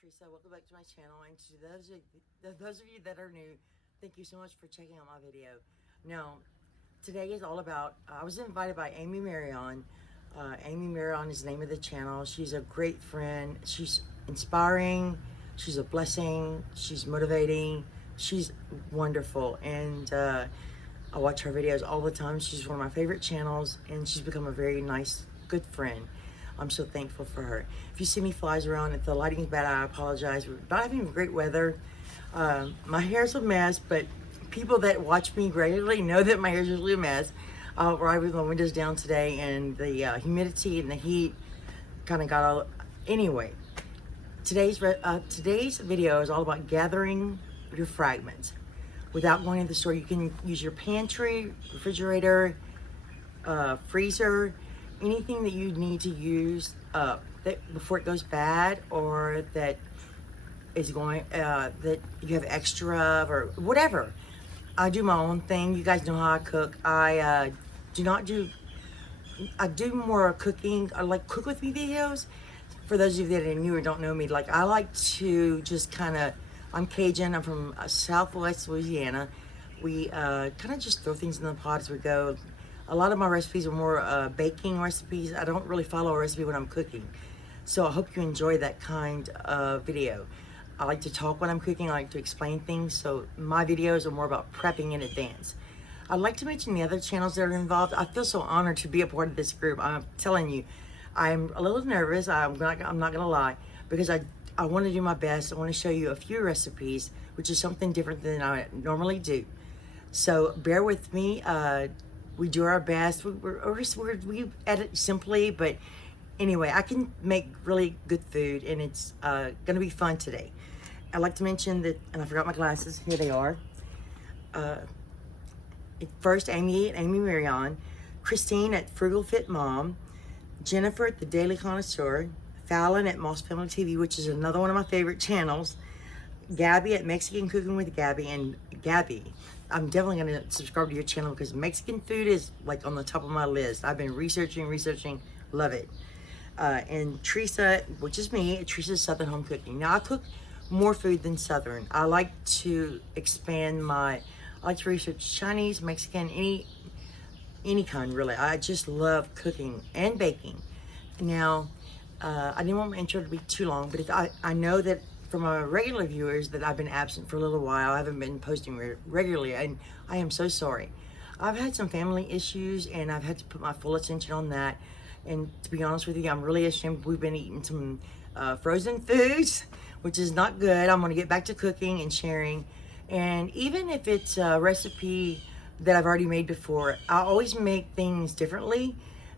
Tressa. Welcome back to my channel. And to those of you that are new, thank you so much for checking out my video. Now, today is all about, I was invited by Amy Marion. Amy Marion is the name of the channel. She's a great friend. She's inspiring. She's a blessing. She's motivating. She's wonderful. And I watch her videos all the time. She's one of my favorite channels, and she's become a very nice, good friend. I'm so thankful for her. If you see me flies around, if the lighting's bad, I apologize. We're not having great weather. My hair's a mess, but people that watch me regularly know that my hair's usually a mess. I'll arrive with my windows down today, and the humidity and the heat kind of got all... Anyway, today's video is all about gathering your fragments. Without going to the store, you can use your pantry, refrigerator, freezer, anything that you need to use that before it goes bad, or that is going that you have extra of, or whatever. I do my own thing. You guys know how I cook. I do more cooking. I like cook with me videos. For those of you that are new or don't know me, like, I like to just kind of, I'm Cajun. I'm from Southwest Louisiana. We kind of just throw things in the pot as we go. A lot of my recipes are more baking recipes. I don't really follow a recipe when I'm cooking. So I hope you enjoy that kind of video. I like to talk when I'm cooking. I like to explain things. So my videos are more about prepping in advance. I'd like to mention the other channels that are involved. I feel so honored to be a part of this group. I'm telling you, I'm a little nervous. I'm not gonna lie, because I want to do my best. I want to show you a few recipes, which is something different than I normally do. So bear with me. We do our best. We edit simply, but anyway, I can make really good food, and it's gonna be fun today. I'd like to mention that, and I forgot my glasses. Here they are. First, Amy at Amy Marion, Christine at Frugal Fit Mom, Jennifer at The Daily Connoisseur, Fallon at Moss Family TV, which is another one of my favorite channels, Gabby at Mexican Cooking with Gabby. And Gabby, I'm definitely going to subscribe to your channel, because Mexican food is like on the top of my list. I've been researching, love it. And Tressa, which is me, Tressa's Southern Home Cooking. Now, I cook more food than Southern. I like to expand I like to research Chinese, Mexican, any kind, really. I just love cooking and baking. Now, I didn't want my intro to be too long, but I know that from our regular viewers that I've been absent for a little while. I haven't been posting regularly, and I am so sorry. I've had some family issues, and I've had to put my full attention on that. And to be honest with you, I'm really ashamed. We've been eating some frozen foods, which is not good. I'm going to get back to cooking and sharing. And even if it's a recipe that I've already made before, I always make things differently.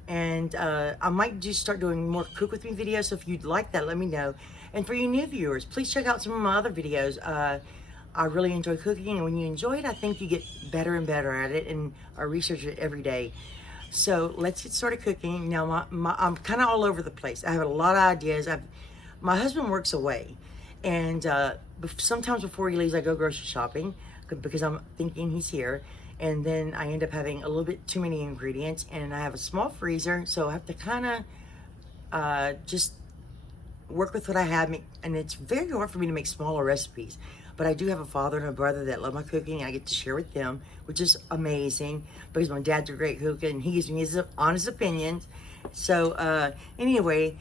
And I might just start doing more cook with me videos. So if you'd like that, let me know. And for you new viewers, please check out some of my other videos. I really enjoy cooking, and when you enjoy it, I think you get better and better at it, and I research it every day. So let's get started cooking. Now, I'm kind of all over the place. I have a lot of ideas. My husband works away, and sometimes before he leaves, I go grocery shopping, because I'm thinking he's here. And then I end up having a little bit too many ingredients, and I have a small freezer, so I have to kind of just work with what I have. And it's very hard for me to make smaller recipes, but I do have a father and a brother that love my cooking. I get to share with them, which is amazing, because my dad's a great cook, and he gives me his honest opinions. So anyway,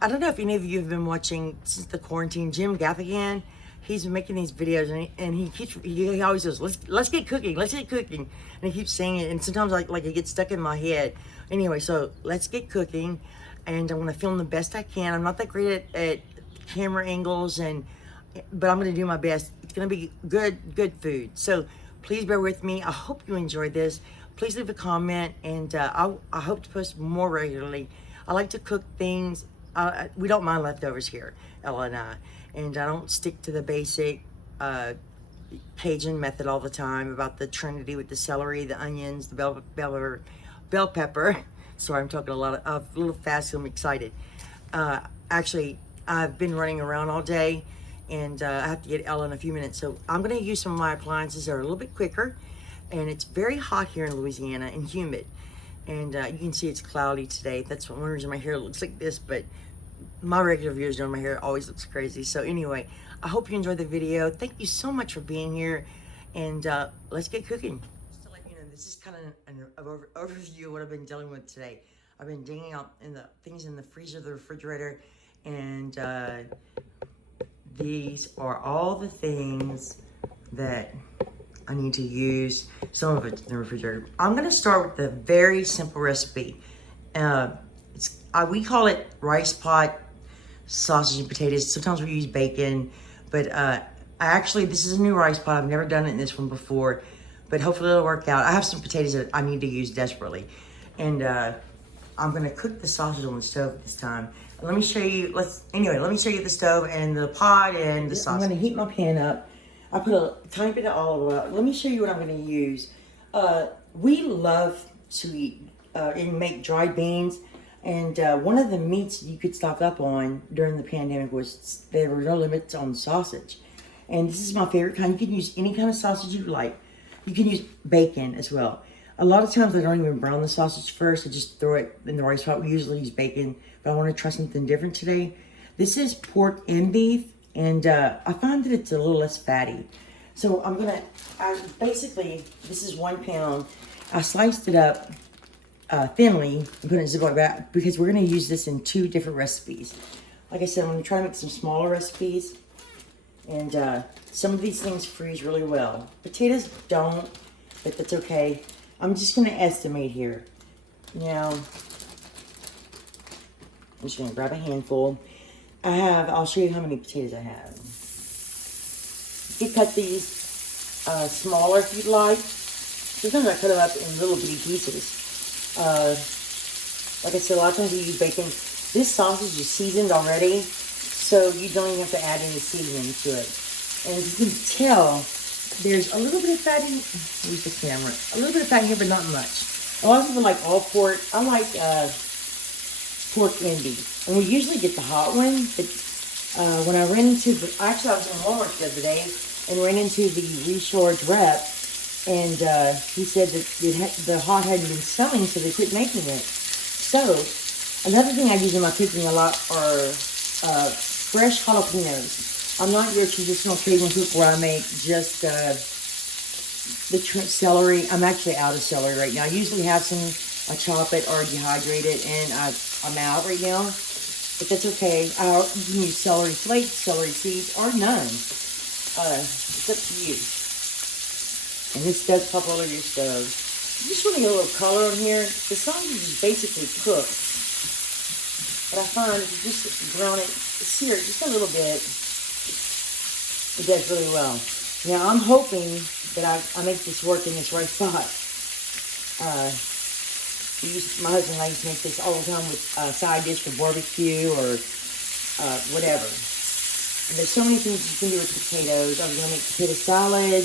I don't know if any of you have been watching since the quarantine. Jim Gaffigan, he's been making these videos, and he always says, let's get cooking, and he keeps saying it, and sometimes like it gets stuck in my head. Anyway, so let's get cooking, and I want to film the best I can. I'm not that great at camera angles, but I'm going to do my best. It's going to be good food. So please bear with me. I hope you enjoyed this. Please leave a comment, and I hope to post more regularly. I like to cook things. We don't mind leftovers here, Ella and I. And I don't stick to the basic Cajun method all the time about the trinity with the celery, the onions, the bell pepper. Sorry, I'm talking a little fast, so I'm excited. Actually, I've been running around all day, and I have to get Ella in a few minutes. So I'm going to use some of my appliances that are a little bit quicker. And it's very hot here in Louisiana and humid. And you can see it's cloudy today. That's one reason my hair looks like this, but my regular viewers know my hair always looks crazy. So anyway, I hope you enjoyed the video. Thank you so much for being here, and let's get cooking. Just to let you know, this is kind of an overview of what I've been dealing with today. I've been digging out in the things in the freezer, the refrigerator, and these are all the things that I need to use. Some of it's in the refrigerator. I'm gonna start with the very simple recipe. We call it rice pot sausage and potatoes. Sometimes we use bacon, but this is a new rice pot. I've never done it in this one before, but hopefully it'll work out. I have some potatoes that I need to use desperately, and I'm gonna cook the sausage on the stove this time. Let me show you. Let me show you the stove and the pot and the sausage. I'm gonna heat my pan up. I put a tiny bit of olive oil. Let me show you what I'm gonna use. We love to eat and make dried beans. And one of the meats you could stock up on during the pandemic was there were no limits on sausage. And this is my favorite kind. You can use any kind of sausage you like. You can use bacon as well. A lot of times I don't even brown the sausage first. I just throw it in the rice pot. We usually use bacon, but I want to try something different today. This is pork and beef, and I find that it's a little less fatty. So basically, this is 1 pound. I sliced it up thinly and put it in a Ziploc bag because we're going to use this in 2 different recipes. Like I said, I'm going to try to make some smaller recipes, and some of these things freeze really well. Potatoes don't, but that's okay. I'm just going to estimate here. Now, I'm just going to grab a handful. I'll show you how many potatoes I have. You can cut these smaller if you'd like. Sometimes I cut them up in little bitty pieces. Like I said, a lot of times we use bacon. This sausage is seasoned already, so you don't even have to add any seasoning to it. And you can tell there's a little bit of fat in, use the camera, a little bit of fat here, but not much. A lot of people like all pork. I like pork and beef. And we usually get the hot one, but when I ran into I was in Walmart the other day and ran into the Recharge rep, and he said that the hot hadn't been selling, so they quit making it. So, another thing I use in my cooking a lot are fresh jalapenos. I'm not your traditional Cajun cook where I make just the celery. I'm actually out of celery right now. I usually have some, I chop it or dehydrate it, and I'm out right now. But that's okay. You can use celery flakes, celery seeds, or none. It's up to you. And this does pop all over your stove. You just want to get a little color on here. The sausage is basically cooked. But I find if you just brown it, sear it just a little bit, it does really well. Now I'm hoping that I make this work in this rice pot. My husband and I used to make this all the time with side dish for barbecue or whatever. And there's so many things you can do with potatoes. I was going to make potato salad,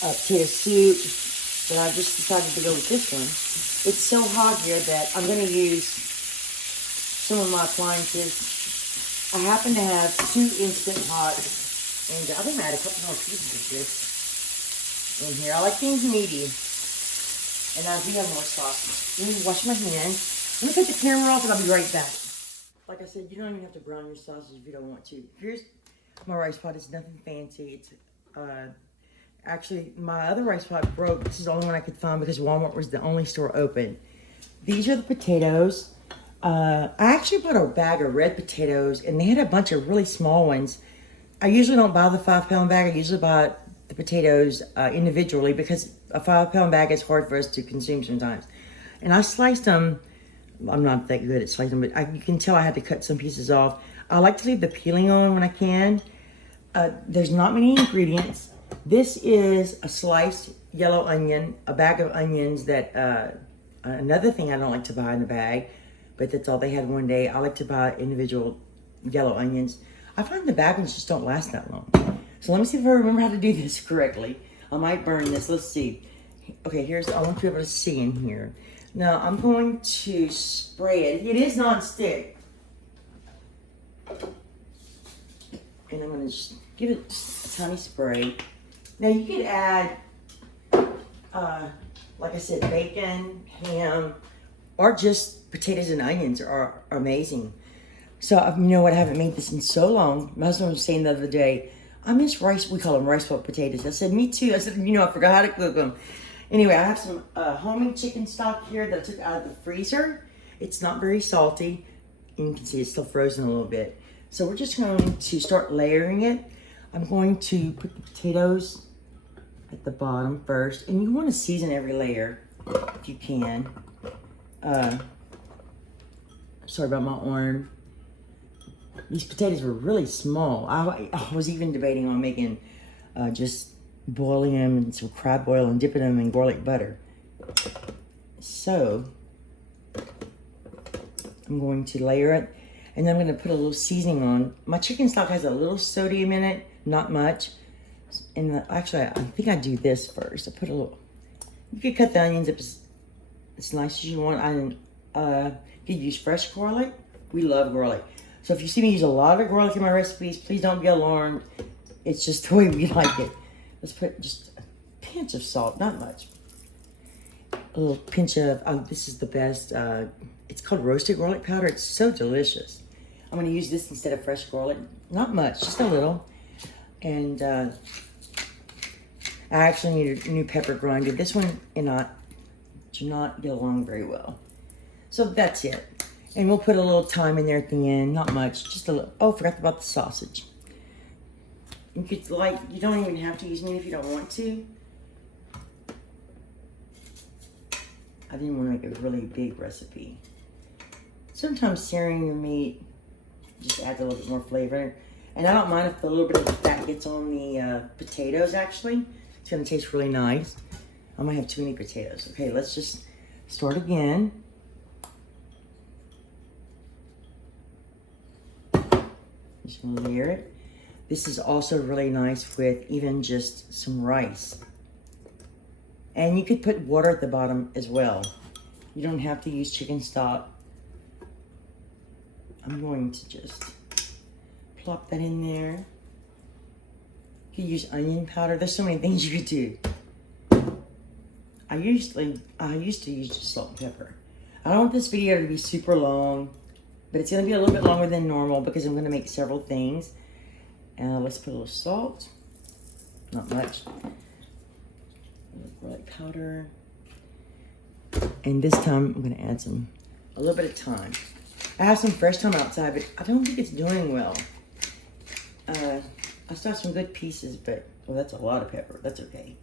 potato soup, but I just decided to go with this one. It's so hot here that I'm going to use some of my appliances. I happen to have 2 Instant Pots, and I think I had a couple more pieces of this in here. I like things meaty. And I do have more sausage. Let me wash my hands. Let me take the camera off and I'll be right back. Like I said, you don't even have to brown your sausage if you don't want to. Here's my rice pot. It's nothing fancy. It's actually, my other rice pot broke. This is the only one I could find because Walmart was the only store open. These are the potatoes. I actually bought a bag of red potatoes, and they had a bunch of really small ones. I usually don't buy the 5-pound bag. I usually buy the potatoes individually because a 5-pound bag is hard for us to consume sometimes. And I sliced them. I'm not that good at slicing them, but you can tell I had to cut some pieces off. I like to leave the peeling on when I can. There's not many ingredients. This is a sliced yellow onion, a bag of onions that, another thing I don't like to buy in a bag, but that's all they had one day. I like to buy individual yellow onions. I find the bag ones just don't last that long. So let me see if I remember how to do this correctly. I might burn this. Let's see. Okay, I want you to be able to see in here. Now, I'm going to spray it. It is non-stick. And I'm going to just give it a tiny spray. Now, you could add, like I said, bacon, ham, or just potatoes and onions are amazing. So, you know what? I haven't made this in so long. My husband was saying the other day, I miss rice. We call them rice bowl potatoes. I said, me too. I said, I forgot how to cook them. Anyway, I have some homemade chicken stock here that I took out of the freezer. It's not very salty. And you can see it's still frozen a little bit. So we're just going to start layering it. I'm going to put the potatoes at the bottom first. And you want to season every layer if you can. Sorry about my arm. These potatoes were really small. I was even debating on making just boiling them in some crab oil and dipping them in garlic butter. So I'm going to layer it, and then I'm going to put a little seasoning on. My chicken stock has a little sodium in it, not much. And actually, I think I do this first. I put a little. You could cut the onions up as nice as you want. You could use fresh garlic. We love garlic. So if you see me use a lot of garlic in my recipes, please don't be alarmed. It's just the way we like it. Let's put just a pinch of salt, not much. A little pinch of, this is the best, it's called roasted garlic powder. It's so delicious. I'm gonna use this instead of fresh garlic. Not much, just a little. And I actually need a new pepper grinder. This one and I do not get along very well. So that's it. And we'll put a little thyme in there at the end. Not much, just a little. Oh, forgot about the sausage. You could you don't even have to use meat if you don't want to. I didn't want to make a really big recipe. Sometimes searing the meat just adds a little bit more flavor. And I don't mind if a little bit of the fat gets on the potatoes, actually. It's going to taste really nice. I might have too many potatoes. Okay, let's just start again. Just gonna layer it. This is also really nice with even just some rice. And you could put water at the bottom as well. You don't have to use chicken stock. I'm going to just plop that in there. You could use onion powder. There's so many things you could do. I used to use just salt and pepper. I don't want this video to be super long, but it's gonna be a little bit longer than normal because I'm gonna make several things. Let's put a little salt, not much. A little garlic powder. And this time I'm gonna add a little bit of thyme. I have some fresh thyme outside, but I don't think it's doing well. I still have some good pieces, but, well, that's a lot of pepper, that's okay.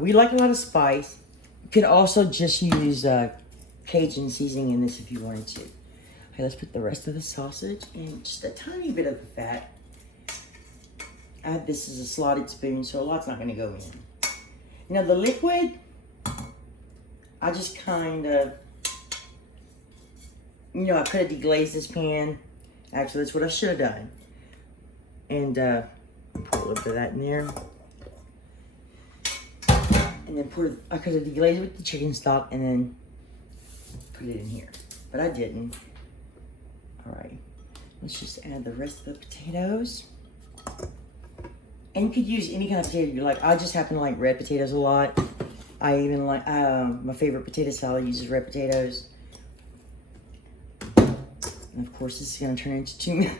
We like a lot of spice. You could also just use Cajun seasoning in this if you wanted to. Okay, let's put the rest of the sausage and just a tiny bit of the fat. This is a slotted spoon, so a lot's not gonna go in. Now the liquid, I just kind of, I could have deglazed this pan. Actually, that's what I should have done. And put a little bit of that in there. And then I could have deglazed it with the chicken stock and then put it in here. But I didn't. All right, let's just add the rest of the potatoes. And you could use any kind of potato you like. I just happen to like red potatoes a lot. I even like, my favorite potato salad uses red potatoes. And of course, this is gonna turn into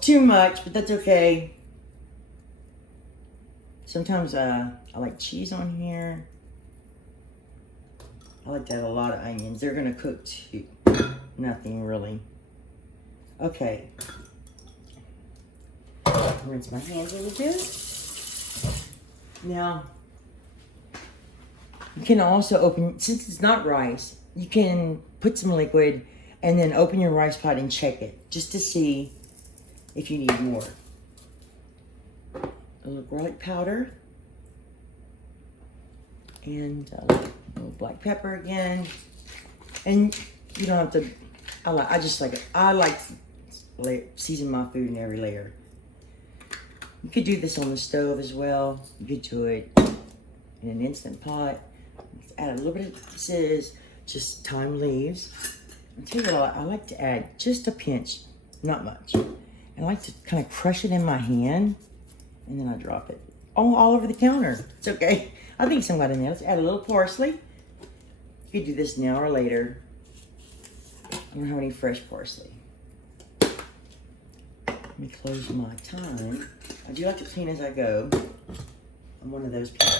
too much, but that's okay. Sometimes I like cheese on here. I like to add a lot of onions. They're gonna cook too. Nothing really. Okay. Rinse my hands a little bit. Now, you can also open, since it's not rice, you can put some liquid and then open your rice pot and check it just to see if you need more. A little garlic powder and a little black pepper again. And you don't have to, I just like it. I like to season my food in every layer. You could do this on the stove as well. You could do it in an Instant Pot. Let's add a little bit of, this is just thyme leaves. I'll tell you what, I like to add just a pinch, not much. I like to kind of crush it in my hand and then I drop it all over the counter. It's okay. I think some got in there. Let's add a little parsley. You could do this now or later. I don't have any fresh parsley. Let me close my time. I do like to clean as I go. I'm one of those people.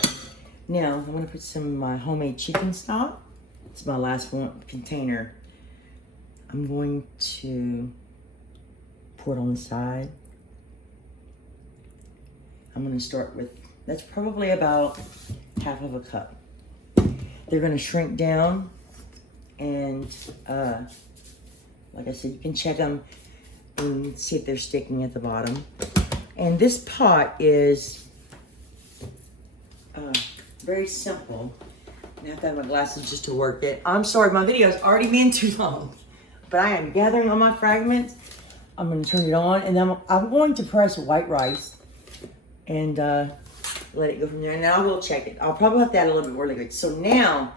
Now, I'm going to put some of my homemade chicken stock. It's my last one container. I'm going to pour it on the side. I'm going to start with, that's probably about half of a cup. They're going to shrink down, and like I said, you can check them and see if they're sticking at the bottom. And this pot is very simple. I have to have my glasses just to work it. I'm sorry, my video has already been too long, but I am gathering all my fragments. I'm going to turn it on, and then I'm going to press white rice and let it go from there. And now I will check it. I'll probably have to add a little bit more liquid. So now,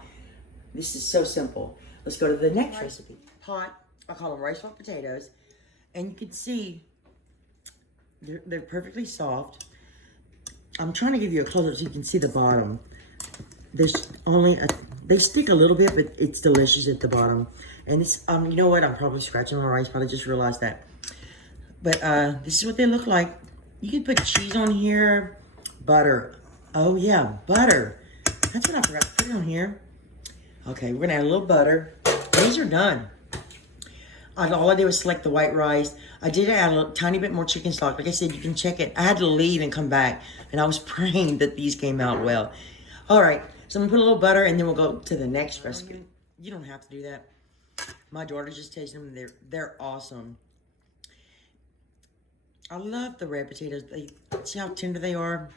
this is so simple. Let's go to the next recipe. Pot, I call them rice-flour potatoes. And you can see they're perfectly soft. I'm trying to give you a close-up so you can see the bottom. There's only they stick a little bit, but it's delicious at the bottom. And it's you know what? I'm probably scratching my rice, but I just realized that. But this is what they look like. You can put cheese on here, butter. Oh yeah, butter. That's what I forgot to put on here. Okay, we're gonna add a little butter. These are done. All I did was select the white rice. I did add a tiny bit more chicken stock. Like I said, you can check it. I had to leave and come back, and I was praying that these came out well. All right, so I'm gonna put a little butter, and then we'll go to the next recipe. You don't have to do that. My daughter just tasted them. They're awesome. I love the red potatoes. See how tender they are?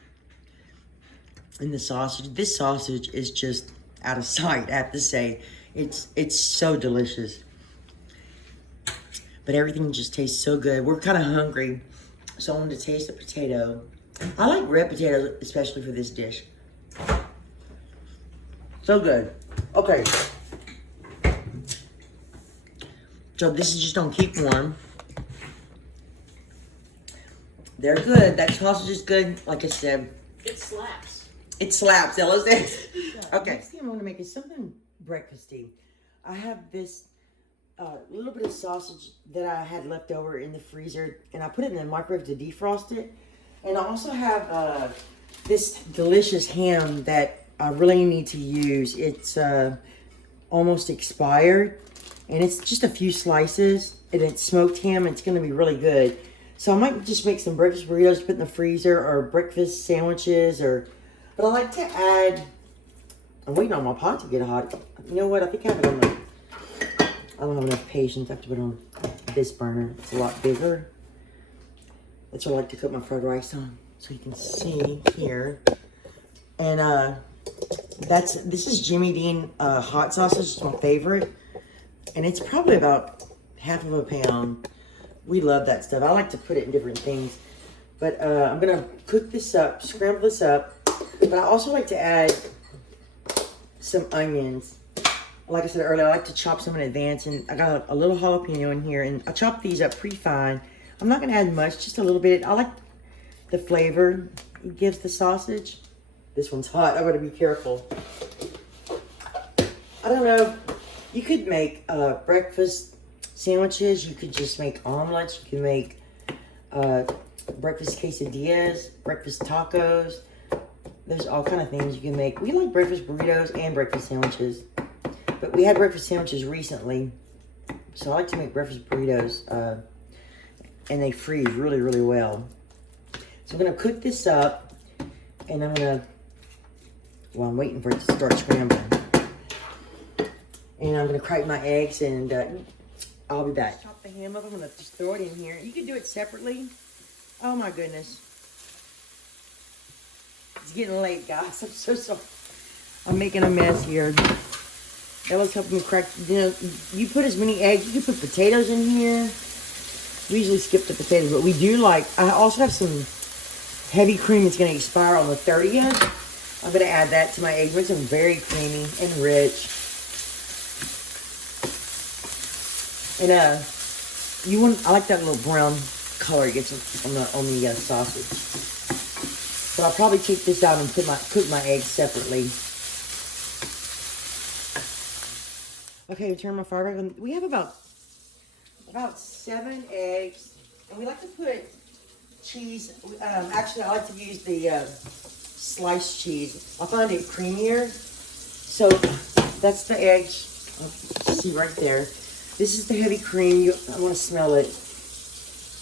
And the sausage. This sausage is just out of sight, I have to say. It's so delicious. But everything just tastes so good. We're kind of hungry, so I wanted to taste the potato. I like red potatoes, especially for this dish. So good. Okay. So this is just on keep warm. They're good. That sausage is good. Like I said, it slaps. It slaps. Ella says. Okay. Next thing I'm going to make is something breakfasty. I have this little bit of sausage that I had left over in the freezer, and I put it in the microwave to defrost it. And I also have this delicious ham that I really need to use. It's almost expired, and it's just a few slices, and it's smoked ham. It's going to be really good. So I might just make some breakfast burritos to put in the freezer, or breakfast sandwiches, but I like to add, I'm waiting on my pot to get hot. You know what, I think I have it on the, I don't have enough patience. I have to put it on this burner. It's a lot bigger. That's what I like to cook my fried rice on. So you can see here. And this is Jimmy Dean hot sausage. It's my favorite. And it's probably about half of a pound. We love that stuff. I like to put it in different things. But I'm going to cook this up, scramble this up. But I also like to add some onions. Like I said earlier, I like to chop some in advance. And I got a little jalapeno in here. And I chopped these up pretty fine. I'm not going to add much, just a little bit. I like the flavor it gives the sausage. This one's hot. I'm going to be careful. I don't know. You could make breakfast sandwiches. You could just make omelets. You can make breakfast quesadillas, breakfast tacos. There's all kind of things you can make. We like breakfast burritos and breakfast sandwiches. But we had breakfast sandwiches recently. So I like to make breakfast burritos. And they freeze really, really well. So I'm going to cook this up. And I'm going to, well, I'm waiting for it to start scrambling. And I'm going to crack my eggs, and I'll be back. Chop the ham up. I'm going to just throw it in here. You can do it separately. Oh, my goodness. It's getting late, guys. I'm so sorry. I'm making a mess here. Ella's helping me crack. You know, you put as many eggs. You can put potatoes in here. We usually skip the potatoes, but we do like, I also have some heavy cream that's going to expire on the 30th. I'm going to add that to my egg. Make them very creamy and rich. And I like that little brown color it gets on the sausage. So I'll probably take this out and cook my eggs separately. Okay, turn my fire back on. We have about 7 eggs. And we like to put cheese. Actually, I like to use the sliced cheese. I find it creamier. So that's the eggs. See right there. This is the heavy cream. I want to smell it.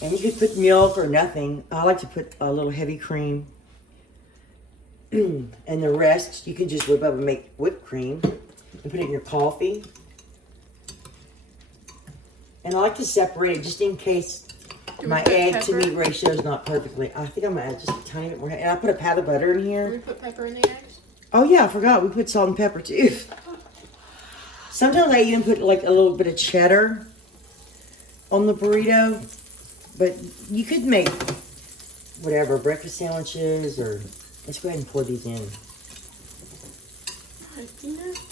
And you could put milk or nothing. I like to put a little heavy cream. And the rest, you can just whip up and make whipped cream. And put it in your coffee. And I like to separate it just in case my egg to meat ratio is not perfectly. I think I'm going to add just a tiny bit more. And I put a pat of butter in here. Do we put pepper in the eggs? Oh yeah, I forgot. We put salt and pepper too. Sometimes I even put like a little bit of cheddar on the burrito. But you could make whatever, breakfast sandwiches or... Let's go ahead and pour these in.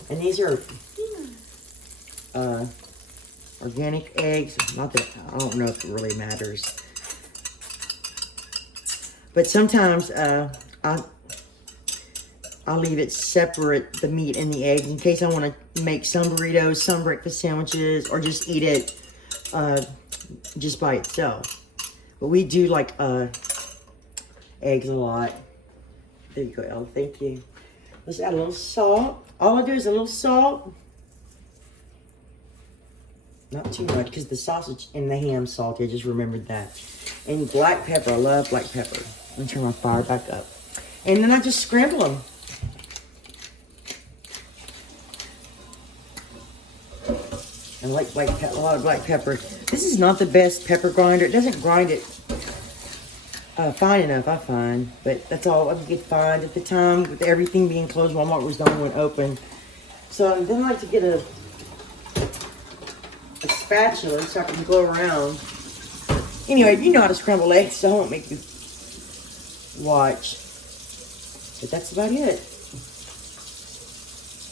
And these are organic eggs. Not that, I don't know if it really matters. But sometimes I'll leave it separate, the meat and the eggs, in case I want to make some burritos, some breakfast sandwiches, or just eat it just by itself. But we do like eggs a lot. There you go, Elle. Thank you. Let's add a little salt. All I do is a little salt. Not too much, because the sausage and the ham's salty. I just remembered that. And black pepper. I love black pepper. Let me turn my fire back up. And then I just scramble them. I like a lot of black pepper. This is not the best pepper grinder. It doesn't grind it fine enough, I find. But that's all I could find at the time. With everything being closed, Walmart was the only one open. So then I like to get a spatula so I can go around. Anyway, you know how to scramble eggs, so I won't make you watch. But that's about it.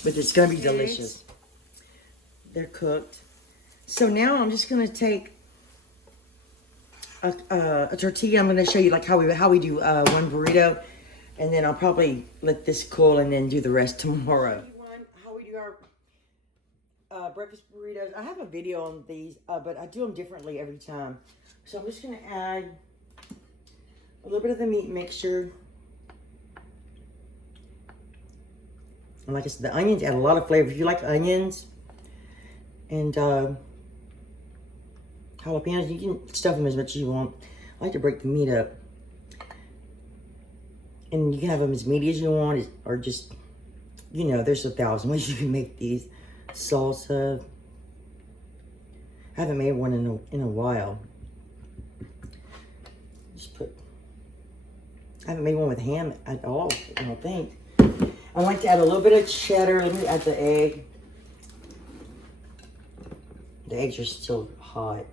But it's going to be delicious. They're cooked. So now I'm just going to take a tortilla. I'm going to show you like how we do one burrito. And then I'll probably let this cool and then do the rest tomorrow. How we do our breakfast burritos. I have a video on these, but I do them differently every time. So I'm just going to add a little bit of the meat mixture. And like I said, the onions add a lot of flavor. If you like onions and jalapenos, you can stuff them as much as you want. I like to break the meat up. And you can have them as meaty as you want, or just, you know, there's 1,000 ways you can make these. Salsa. I haven't made one in a while. I haven't made one with ham at all, I don't think. I like to add a little bit of cheddar. Let me add the egg. The eggs are still hot.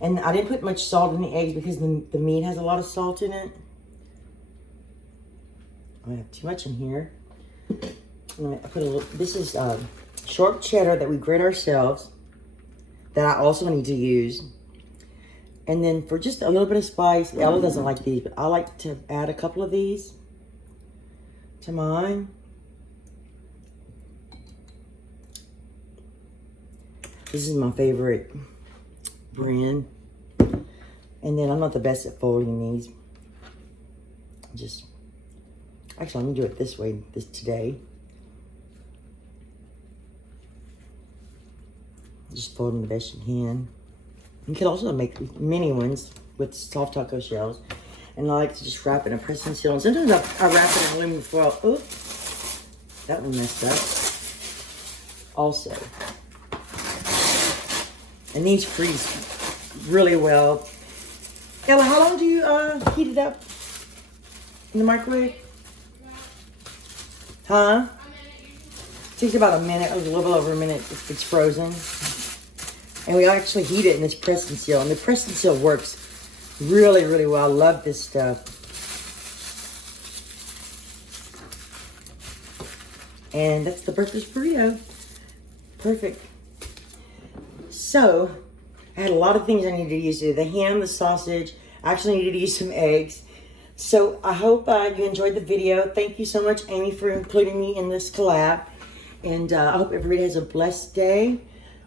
And I didn't put much salt in the eggs because the meat has a lot of salt in it. I have too much in here. I put a little, this is short cheddar that we grate ourselves that I also need to use. And then for just a little bit of spice, Ella doesn't like these, but I like to add a couple of these to mine. This is my favorite brand. And then I'm not the best at folding these. Actually, I'm gonna do it this way today. Just fold them the best you can. You can also make mini ones with soft taco shells. And I like to just wrap it in a press and seal. And sometimes I wrap it in aluminum foil. Oops, that one messed up. Also. And these freeze really well. Ella, how long do you heat it up in the microwave? Huh? It takes about a minute, or a little over a minute if it's frozen. And we actually heat it in this press and seal. And the press and seal works really, really well. I love this stuff. And that's the breakfast burrito. Perfect. So, I had a lot of things I needed to use today. The ham, the sausage. I actually needed to use some eggs. So, I hope you enjoyed the video. Thank you so much, Amy, for including me in this collab. And I hope everybody has a blessed day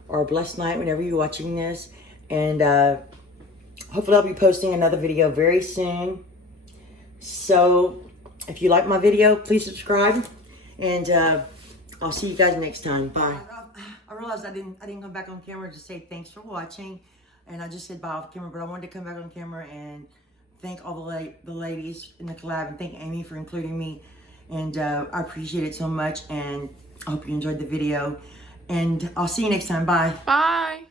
or a blessed night whenever you're watching this. And hopefully I'll be posting another video very soon. So if you like my video, please subscribe. And I'll see you guys next time. Bye. I realized I didn't come back on camera to say thanks for watching. And I just said bye off camera, but I wanted to come back on camera and thank all the ladies in the collab and thank Amy for including me. And I appreciate it so much, and I hope you enjoyed the video. And I'll see you next time. Bye. Bye.